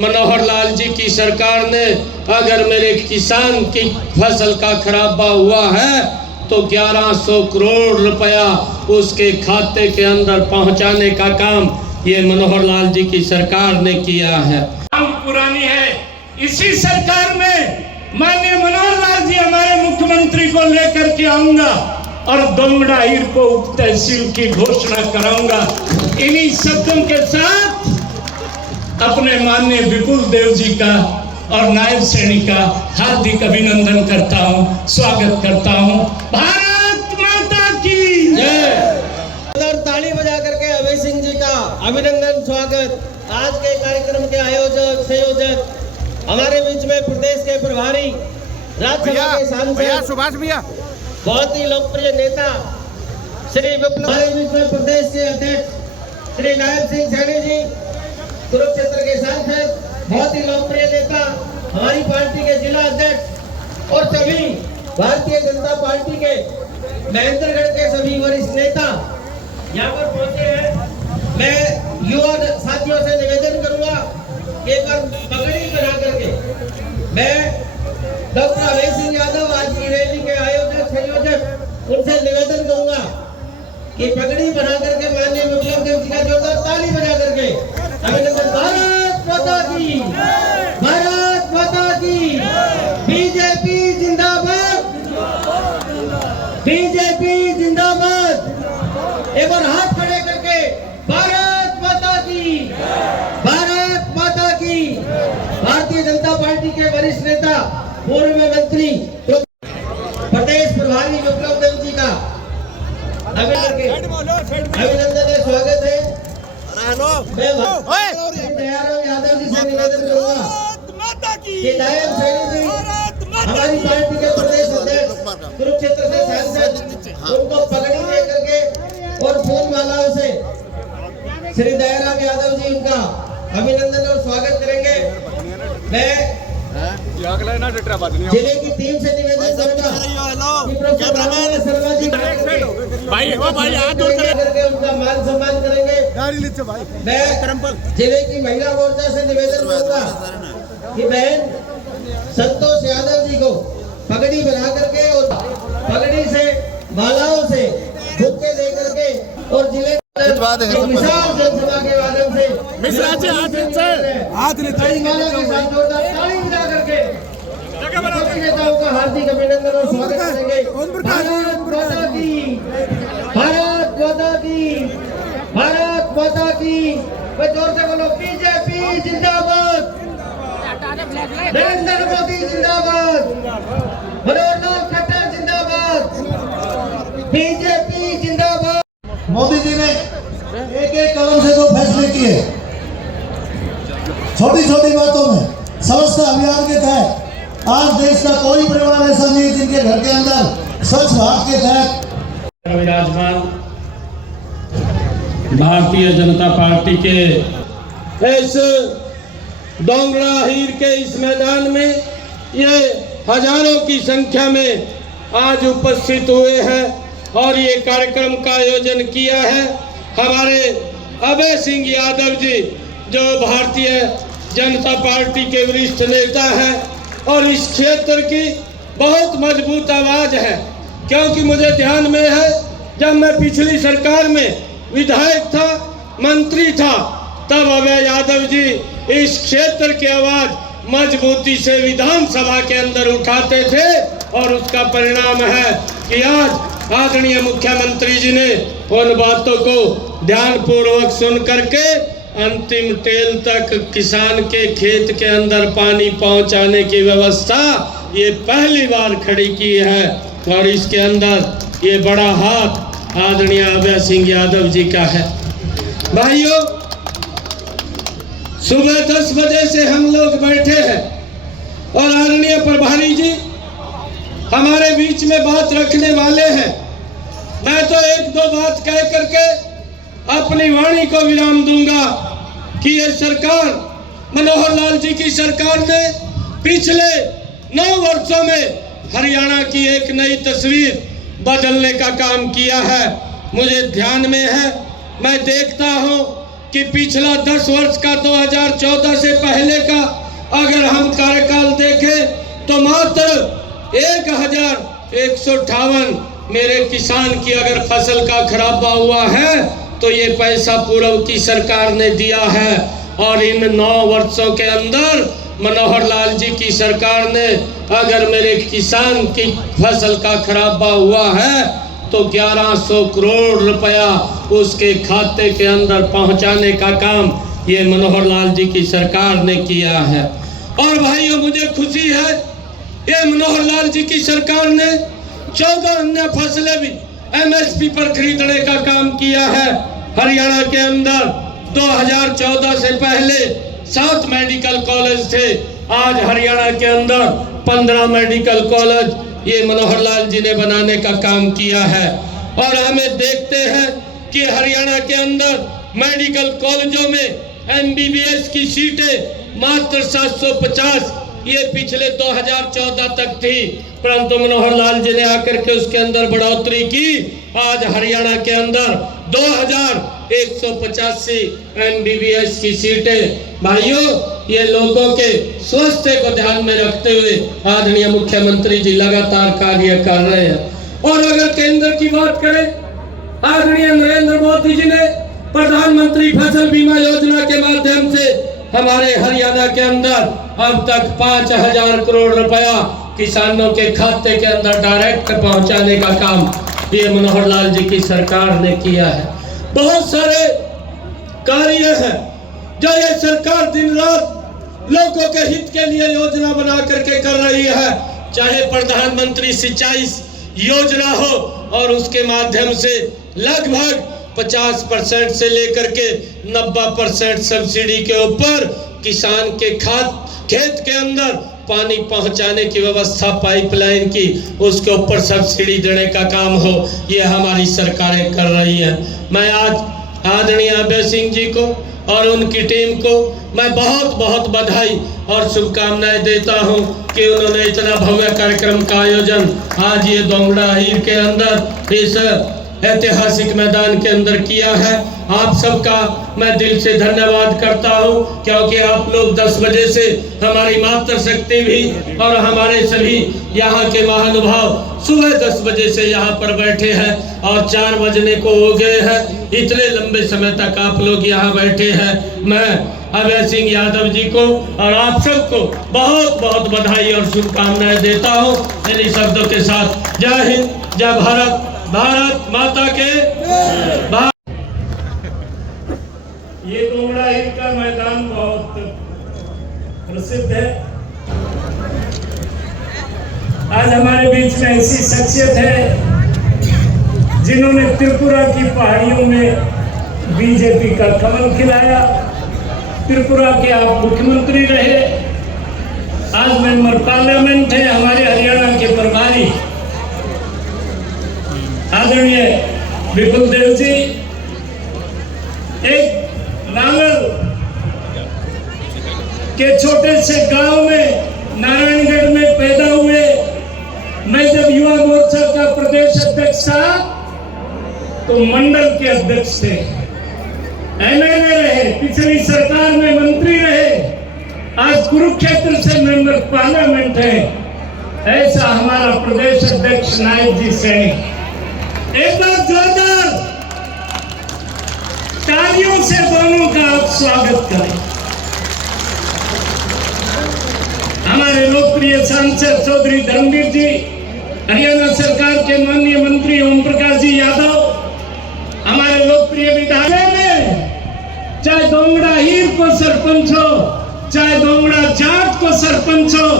मनोहर लाल जी की सरकार ने अगर मेरे किसान की फसल का खराबा हुआ है तो 1100 करोड़ रुपया उसके खाते के अंदर पहुंचाने का काम ये मनोहर लाल जी की सरकार ने किया है। पुरानी है, इसी सरकार में माननीय मनोहर लाल जी हमारे मुख्यमंत्री को लेकर के आऊंगा और दोंगड़ा हीर को उप तहसील की घोषणा कराऊंगा। इन्हीं शब्दों के साथ अपने माननीय विपुल देव जी का और नायब श्रेणी का हार्दिक अभिनंदन करता हूं, स्वागत करता हूं। भारत माता की जय। ताली बजा करके अभय सिंह जी का अभिनंदन स्वागत। आज के कार्यक्रम के आयोजक संयोजक हमारे बीच में प्रदेश के प्रभारी, राज्यसभा के सांसद सुभाष भैया, बहुत ही लोकप्रिय नेता श्री विप्लव, हमारे बीच में प्रदेश के अध्यक्ष श्री नायब सिंह सैनी जी, कुरुक्षेत्र के सांसद, बहुत ही लोकप्रिय नेता हमारी पार्टी के जिला अध्यक्ष और सभी भारतीय जनता पार्टी के महेंद्रगढ़ के सभी वरिष्ठ नेता यहाँ पर पहुंचे हैं। मैं युवा साथियों से निवेदन करूंगा कि एक बार पगड़ी बना करके, मैं डॉक्टर अभय सिंह यादव आज की रैली के आयोजक संयोजक उनसे निवेदन करूंगा कि पगड़ी बना करके माननीय विप्लव देव जी का जोरदार ताली बजा करके अभिनंदन। भारत माता की, भारत माता की, बीजेपी जिंदाबाद, बीजेपी जिंदाबाद। एक बार हाथ खड़े करके भारत माता की, भारत माता की। भारतीय जनता पार्टी के वरिष्ठ नेता पूर्व मंत्री प्रदेश प्रभारी विप्लव देव जी का अभिनंदन है, स्वागत है। मैं यादव जी से निवेदन करूंगा कि नायब सैनी जी हमारी पार्टी के प्रदेश अध्यक्ष, कुरुक्षेत्र से सांसद, उनको पगड़ी दे करके और फूल मालाओं से श्री दयाराम यादव जी उनका अभिनंदन और स्वागत करेंगे। मैं जिले की टीम से निवेदन करूंगा कि प्रोफेसर शर्मा जी करके उनका मान सम्मान करेंगे। मैं जिले की महिला मोर्चा से निवेदन करूंगा कि बहन संतोष यादव जी को पगड़ी बना करके और पगड़ी से मालाओं से बुक्के दे करके और जिले विशाल जनसभा के माध्यम से नेताओं का हार्दिक अभिनंदन और स्वागत करेंगे। भारत माता की, भारत माता की, भारत माता की। जोर से बोलो, बीजेपी जिंदाबाद, नरेंद्र मोदी जिंदाबाद, मनोहर लाल खट्टर जिंदाबाद, बीजेपी जिंदाबाद। मोदी जी ने एक एक कदम से जो फैसले किए, छोटी छोटी बातों में समस्त अभियान के तहत आज देश का कोई परिवार ऐसा नहीं जिनके घर के अंदर स्वच्छ भारत के तहत विराजमान भारतीय जनता पार्टी के इस डोंगरा हीर के इस मैदान में ये हजारों की संख्या में आज उपस्थित हुए हैं और ये कार्यक्रम का आयोजन किया है हमारे अभय सिंह यादव जी, जो भारतीय जनता पार्टी के वरिष्ठ नेता हैं और इस क्षेत्र की बहुत मजबूत आवाज है। क्योंकि मुझे ध्यान में है जब मैं पिछली सरकार में विधायक था, मंत्री था, तब अभय यादव जी इस क्षेत्र की आवाज मजबूती से विधानसभा के अंदर उठाते थे और उसका परिणाम है कि आज आदरणीय मुख्यमंत्री जी ने उन बातों को ध्यानपूर्वक सुन करके अंतिम टेल तक किसान के खेत के अंदर पानी पहुंचाने की व्यवस्था ये पहली बार खड़ी की है और इसके अंदर ये बड़ा हाथ आदरणीय अभय सिंह यादव जी का है। भाइयों, सुबह 10 बजे से हम लोग बैठे हैं और आदरणीय प्रभारी जी हमारे बीच में बात रखने वाले हैं। मैं तो एक दो बात कह करके अपनी वाणी को विराम दूंगा कि ये सरकार, मनोहर लाल जी की सरकार ने पिछले 9 वर्षों में हरियाणा की एक नई तस्वीर बदलने का काम किया है। मुझे ध्यान में है, मैं देखता हूं कि पिछला 10 वर्ष का 2014 से पहले का कार्यकाल देखें तो मात्र 1158 मेरे किसान की अगर फसल का खराबा हुआ है तो ये पैसा पूर्व की सरकार ने दिया है। और इन 9 वर्षों के अंदर मनोहर लाल जी की सरकार ने अगर मेरे किसान की फसल का खराबा हुआ है तो 1100 करोड़ रुपया उसके खाते के अंदर पहुंचाने का काम ये मनोहर लाल जी की सरकार ने किया है। और भाइयों, मुझे खुशी है ये मनोहर लाल जी की सरकार ने 14 अन्य फसलें भी MSP पर खरीदने का काम किया है। हरियाणा के अंदर 2014 से पहले 7 मेडिकल कॉलेज थे, आज हरियाणा के अंदर 15 मेडिकल कॉलेज ये मनोहर लाल जी ने बनाने का काम किया है। और हमें देखते हैं कि हरियाणा के अंदर मेडिकल कॉलेजों में MBBS की सीटें मात्र 750 ये पिछले 2014 तक थी, परंतु मनोहर लाल जी ने आकर के उसके अंदर बढ़ोतरी की। आज हरियाणा के अंदर 2185 MBBS की सीटें। भाइयों, ये लोगों के स्वास्थ्य को ध्यान में रखते हुए आदरणीय मुख्यमंत्री जी लगातार कार्य कर रहे हैं। और अगर केंद्र की बात करें, आदरणीय नरेंद्र मोदी जी ने प्रधानमंत्री फसल बीमा योजना के माध्यम से हमारे हरियाणा के अंदर अब तक 5000 करोड़ रुपया किसानों के खाते के अंदर डायरेक्ट पहुंचाने का काम ये मनोहर लाल जी की सरकार ने किया है। बहुत सारे कार्य हैं जो ये सरकार दिन रात लोगों के हित के लिए योजना बना करके कर रही है। चाहे प्रधानमंत्री सिंचाई योजना हो और उसके माध्यम से लगभग 50% से लेकर के 90% सब्सिडी के ऊपर किसान के खेत के अंदर पानी पहुंचाने की व्यवस्था पाइपलाइन की उसके ऊपर सब्सिडी देने का काम हो, ये हमारी सरकारें कर रही है। मैं आज आदरणीय अभय सिंह जी को और उनकी टीम को मैं बहुत बहुत बधाई और शुभकामनाएं देता हूं कि उन्होंने इतना भव्य कार्यक्रम का आयोजन आज ये दोंगड़ा हीर के अंदर इस ऐतिहासिक मैदान के अंदर किया है। आप सबका मैं दिल से धन्यवाद करता हूं, क्योंकि आप लोग 10 बजे से हमारी मातृशक्ति भी और हमारे सभी यहाँ के महानुभाव सुबह 10 बजे से यहाँ पर बैठे हैं और 4 बजने को हो गए हैं। इतने लंबे समय तक आप लोग यहाँ बैठे हैं। मैं अभय सिंह यादव जी को और आप सबको बहुत बहुत बधाई और शुभकामनाएं देता हूँ। इन्हीं शब्दों के साथ जय हिंद, जय भारत, भारत माता के। ये दोंगड़ा हीर का मैदान बहुत प्रसिद्ध है। आज हमारे बीच में ऐसी शख्सियत है जिन्होंने त्रिपुरा की पहाड़ियों में बीजेपी का कमल खिलाया। त्रिपुरा के आप मुख्यमंत्री रहे, आज मेंबर पार्लियामेंट है, हमारे हरियाणा के प्रभारी आदरणीय विपुल देव जी। एक नांगल के छोटे से गांव में नारायणगढ़ में पैदा हुए। मैं जब युवा मोर्चा का प्रदेश अध्यक्ष था तो मंडल के अध्यक्ष थे, MLA रहे, पिछली सरकार में मंत्री रहे, आज कुरुक्षेत्र से मेंबर पार्लियामेंट है। ऐसा हमारा प्रदेश अध्यक्ष नायक जी सैनी। एक बार जोरदार तालियों से दोनों का आप स्वागत करें। हमारे लोकप्रिय सांसद चौधरी धर्मवीर जी, हरियाणा सरकार के माननीय मंत्री ओम प्रकाश जी यादव, हमारे लोकप्रिय विधायक में चाहे दोंगड़ा हीर को सरपंच हो, चाहे दोंगड़ा जाट को सरपंच हो,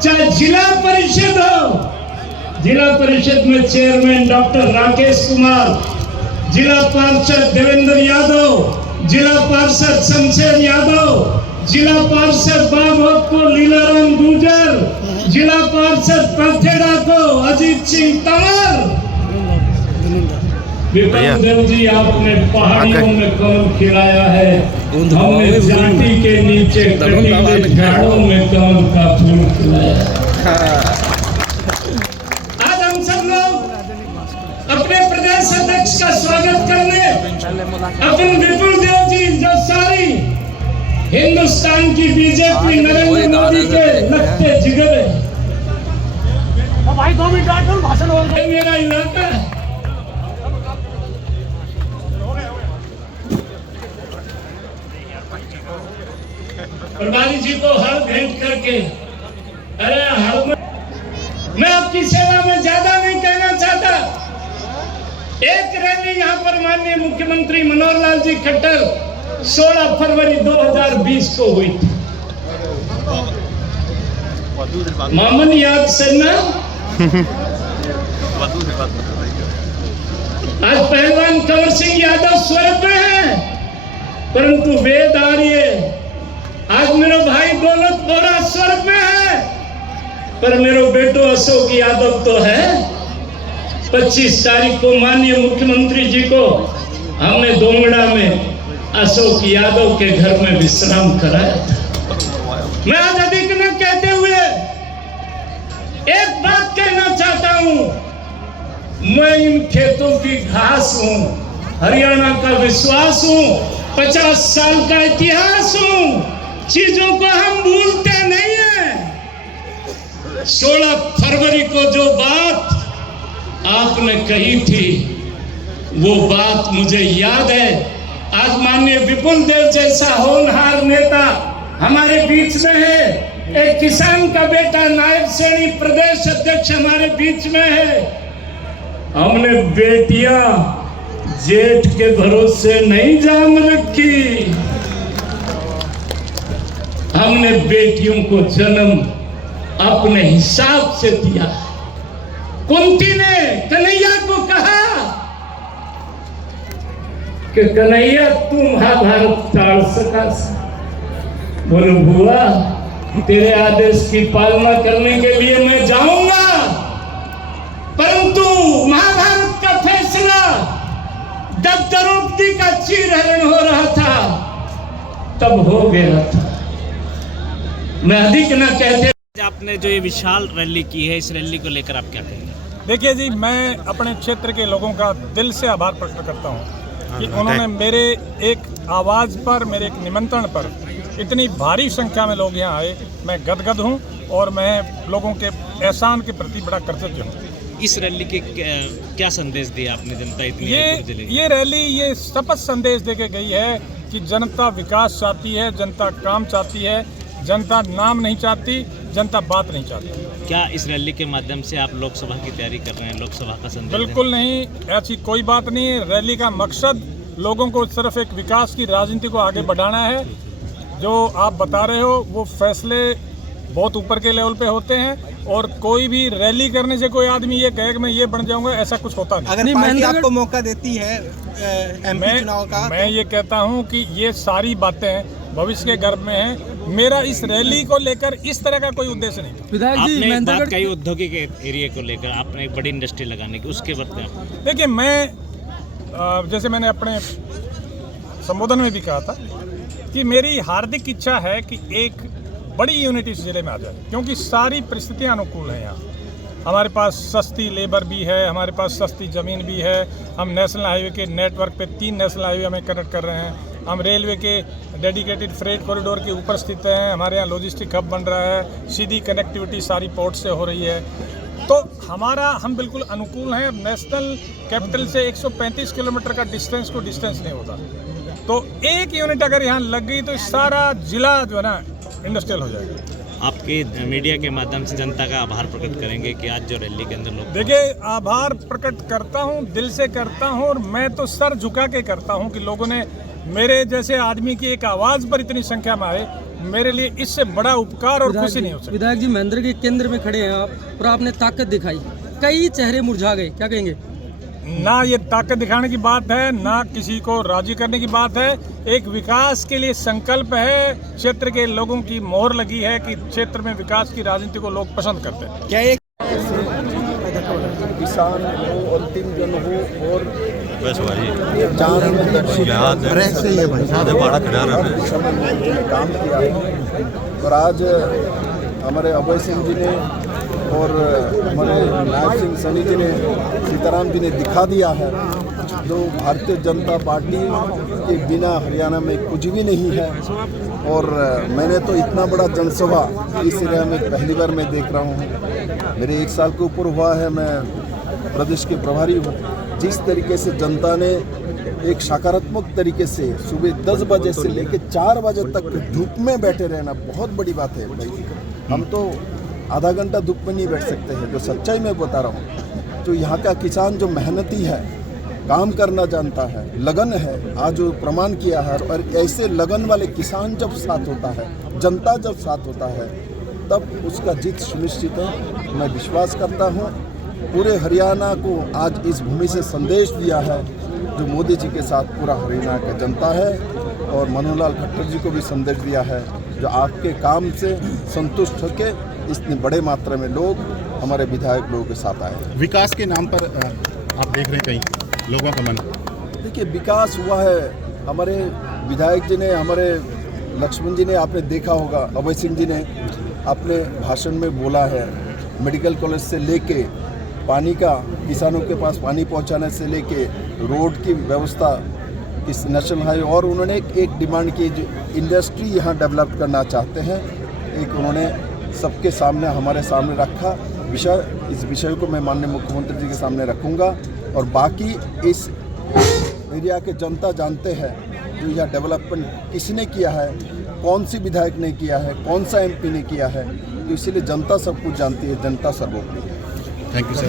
चाहे जिला परिषद हो, जिला परिषद में चेयरमैन डॉक्टर राकेश कुमार, जिला पार्षद देवेंद्र यादव, जिला पार्षद शमशेर यादव, जिला पार्षद बागोत को लीलाराम गुर्जर, जिला पार्षद पथेड़ा को अजीत सिंह तंवर। विपुल देव जी, आपने पहाड़ियों में कमल खिलाया है, हमने जाति के नीचे कटीले झाड़ों में कमल का फूल खिलाया। आज हम सब लोग अपने प्रदेश अध्यक्ष का स्वागत करने अपने विपुल देव जी जो सारी हिंदुस्तान की बीजेपी नरेंद्र मोदी के ये मेरा इलाका है। प्रभारी जी को हर भेंट करके, अरे हर में मैं आपकी सेवा में ज्यादा नहीं कहना चाहता। एक रैली यहाँ पर माननीय मुख्यमंत्री मनोहर लाल जी खट्टर 16 फरवरी 2020 को हुई थी। मामन याद से ना आज पहलवान कंवर सिंह यादव स्वर्ग में है, परंतु वेद आर्य आज मेरा भाई दौलत बोरा स्वर्ग में है, पर मेरो बेटो अशोक यादव तो है। 25 तारीख को माननीय मुख्यमंत्री जी को हमने दोंगड़ा में अशोक यादव के घर में विश्राम कराया था। मैं आज अधिक न कहते हुए एक बात कहना चाहता हूं, मैं इन खेतों की घास हूं, हरियाणा का विश्वास हूं, 50 साल का इतिहास हूं, चीजों को हम भूलते नहीं हैं। 16 फरवरी को जो बात आपने कही थी वो बात मुझे याद है। आज माननीय विपुल देव जैसा होनहार नेता हमारे बीच में है, एक किसान का बेटा नायब श्रेणी प्रदेश अध्यक्ष हमारे बीच में है। हमने बेटियां जेठ के भरोसे नहीं जाम रखी, हमने बेटियों को जन्म अपने हिसाब से दिया। कुंती ने कन्हैया को कहा कि कन्हैया तू महाभारत टाल सका। बोलो बुआ तेरे आदेश की पालना करने के लिए मैं जाऊंगा, परंतु महाभारत का फैसला जब द्रौपदी का चीरहरण हो रहा था तब हो गया था। मैं अधिक न कहते। आपने जो ये विशाल रैली की है, इस रैली को लेकर आप क्या कहेंगे? देखिए जी, मैं अपने क्षेत्र के लोगों का दिल से आभार प्रकट करता हूँ कि उन्होंने मेरे एक आवाज़ पर, मेरे एक निमंत्रण पर इतनी भारी संख्या में लोग यहाँ आए। मैं गदगद हूँ और मैं लोगों के एहसान के प्रति बड़ा कृतज्ञ हूँ। इस रैली के क्या संदेश दिया आपने जनता इतनी? ये रैली ये शपथ संदेश देके गई है कि जनता विकास चाहती है, जनता काम चाहती है, जनता नाम नहीं चाहती, जनता बात नहीं चाहती। क्या इस रैली के माध्यम से आप लोकसभा की तैयारी कर रहे हैं, लोकसभा का संदेश? बिल्कुल नहीं, ऐसी कोई बात नहीं है। रैली का मकसद लोगों को सिर्फ एक विकास की राजनीति को आगे बढ़ाना है। जो आप बता रहे हो वो फैसले बहुत ऊपर के लेवल पे होते हैं और कोई भी रैली करने से कोई आदमी ये कहे कि मैं ये बन जाऊंगा, ऐसा कुछ होता नहीं। अगर पार्टी आपको मौका देती है एमपी चुनाव का, मैं ये कहता हूँ कि ये सारी बातें भविष्य के गर्भ में है। मेरा इस रैली को लेकर इस तरह का कोई उद्देश्य नहीं था। आपने एक बात कही औद्योगिक एरिया को लेकर, आपने एक बड़ी इंडस्ट्री लगाने की, उसके वक्त देखिए, मैं जैसे मैंने अपने संबोधन में भी कहा था कि मेरी हार्दिक इच्छा है कि एक बड़ी यूनिट इस जिले में आ जाए, क्योंकि सारी परिस्थितियां अनुकूल हैं। यहाँ हमारे पास सस्ती लेबर भी है, हमारे पास सस्ती ज़मीन भी है। हम नेशनल हाईवे के नेटवर्क पे 3 नेशनल हाईवे हमें कनेक्ट कर रहे हैं। हम रेलवे के डेडिकेटेड फ्रेट कॉरिडोर के ऊपर स्थित हैं। हमारे यहाँ लॉजिस्टिक हब बन रहा है, सीधी कनेक्टिविटी सारी पोर्ट से हो रही है। तो हम बिल्कुल अनुकूल हैं। नेशनल कैपिटल से 135 किलोमीटर का डिस्टेंस नहीं होता। तो एक यूनिट अगर यहाँ लग गई तो सारा जिला जो है ना इंडस्ट्रियल हो जाएगा। आपके मीडिया के माध्यम से जनता का आभार प्रकट करेंगे कि आज जो रैली के अंदर लोग। देखिए, आभार प्रकट करता हूँ, दिल से करता हूँ, और मैं तो सर झुका के करता हूँ कि लोगों ने मेरे जैसे आदमी की एक आवाज़ पर इतनी संख्या में आए। मेरे लिए इससे बड़ा उपकार और खुशी नहीं हो सकती। विधायक जी, महेंद्र के केंद्र में खड़े हैं आप और आपने ताकत दिखाई, कई चेहरे मुरझा गए, क्या कहेंगे? ना ये ताकत दिखाने की बात है, ना किसी को राजी करने की बात है। एक विकास के लिए संकल्प है, क्षेत्र के लोगों की मोहर लगी है कि क्षेत्र में विकास की राजनीति को लोग पसंद करते हैं। क्या एक किसान हो, अंतिम जन हो और काम किया है। और आज हमारे अभय सिंह जी ने और हमारे नायब सिंह सैनी जी ने, सीताराम जी ने दिखा दिया है जो भारतीय जनता पार्टी के बिना हरियाणा में कुछ भी नहीं है। और मैंने तो इतना बड़ा जनसभा इस एरिया में पहली बार मैं देख रहा हूँ। मेरे 1 साल के ऊपर हुआ है, मैं प्रदेश के प्रभारी हूँ। जिस तरीके से जनता ने एक सकारात्मक तरीके से सुबह 10 बजे से लेकर 4 बजे तक धूप में बैठे रहना बहुत बड़ी बात है भाई। हम तो आधा घंटा धूप में नहीं बैठ सकते हैं, जो सच्चाई में बता रहा हूँ। तो यहाँ का किसान जो मेहनती है, काम करना जानता है, लगन है, आज वो प्रमाण किया है। और ऐसे लगन वाले किसान जब साथ होता है, जनता जब साथ होता है, तब उसका जीत सुनिश्चित है। मैं विश्वास करता हूँ पूरे हरियाणा को आज इस भूमि से संदेश दिया है जो मोदी जी के साथ पूरा हरियाणा का जनता है, और मनोहर लाल खट्टर जी को भी संदेश दिया है जो आपके काम से संतुष्ट होकर इतनी बड़े मात्रा में लोग हमारे विधायक लोगों के साथ आए। विकास के नाम पर आप देख रहे हैं कहीं लोगों का मन, देखिए विकास हुआ है। हमारे विधायक जी ने, हमारे लक्ष्मण जी ने, आपने देखा होगा, अभय सिंह जी ने अपने भाषण में बोला है, मेडिकल कॉलेज से लेके पानी का, किसानों के पास पानी पहुंचाने से लेके रोड की व्यवस्था, इस नेशनल हाईवे, और उन्होंने एक डिमांड की जो इंडस्ट्री यहाँ डेवलप करना चाहते हैं, एक उन्होंने सबके सामने, हमारे सामने रखा विषय। इस विषय को मैं माननीय मुख्यमंत्री जी के सामने रखूँगा। और बाकी इस एरिया के जनता जानते हैं जो यह डेवलपमेंट किसने किया है, कौन सी विधायक ने किया है, कौन सा MP ने किया है, तो इसीलिए जनता सब कुछ जानती है, जनता सर्वोपरि है। Thank you sir.